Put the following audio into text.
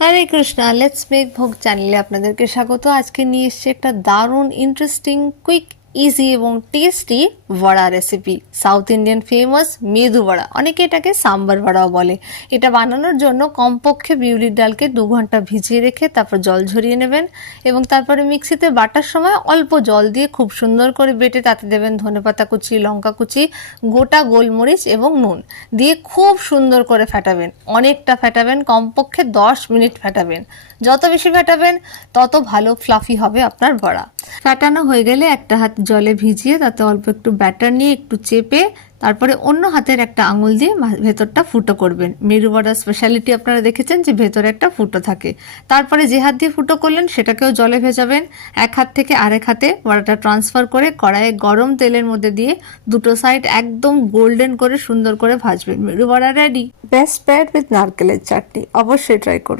Hare Krishna, let's make ভোগ চ্যানেলে আপনাদেরকে স্বাগত। আজকে নিয়ে এসেছি একটা দারুণ ইন্টারেস্টিং, কুইক, ইজি এবং টেস্টি বড়া recipe. South Indian famous medu বড়া, অনেকে এটাকে সাম্বার বড়াও বলে। এটা বানানোর জন্য কমপক্ষে বিউলির ডালকে 2 ঘন্টা ভিজিয়ে রেখে তারপর জল ঝরিয়ে নেবেন এবং তারপরে মিক্সিতে বাটার সময় অল্প জল দিয়ে খুব সুন্দর করে বেটে তাতে দেবেন ধনেপাতা কুচি, লঙ্কা কুচি, গোটা গোলমরিচ এবং নুন দিয়ে খুব সুন্দর করে ফেটাবেন। অনেকটা ফেটাবেন, কমপক্ষে 10 মিনিট ফেটাবেন। যত বেশি ফেটাবেন তত ভালো ফ্লাফি হবে আপনার বড়া। ফেটানো হয়ে গেলে একটা হাত জলে ভিজিয়ে তাতে অল্প একটু ব্যাটার নিয়ে একটু চেপে তারপরে অন্য হাতের একটা আঙুল দিয়ে ভেতরটা ফুটো করবেন। মেরু বড়ার স্পেশালিটি আপনারা দেখেছেন যে ভেতরে একটা ফুটো থাকে। তারপরে যে হাত দিয়ে ফুটো করলেন সেটাকেও জলে ভেজাবেন। এক হাত থেকে আরেক হাতে বড়াটা ট্রান্সফার করে কড়াইয়ে গরম তেলের মধ্যে দিয়ে দুটো সাইড একদম গোল্ডেন করে সুন্দর করে ভাজবেন। মেরু বড়া রেডি। বেস্ট পেয়ার্ড উইথ নারকেলের চাটনি। অবশ্যই ট্রাই করুন।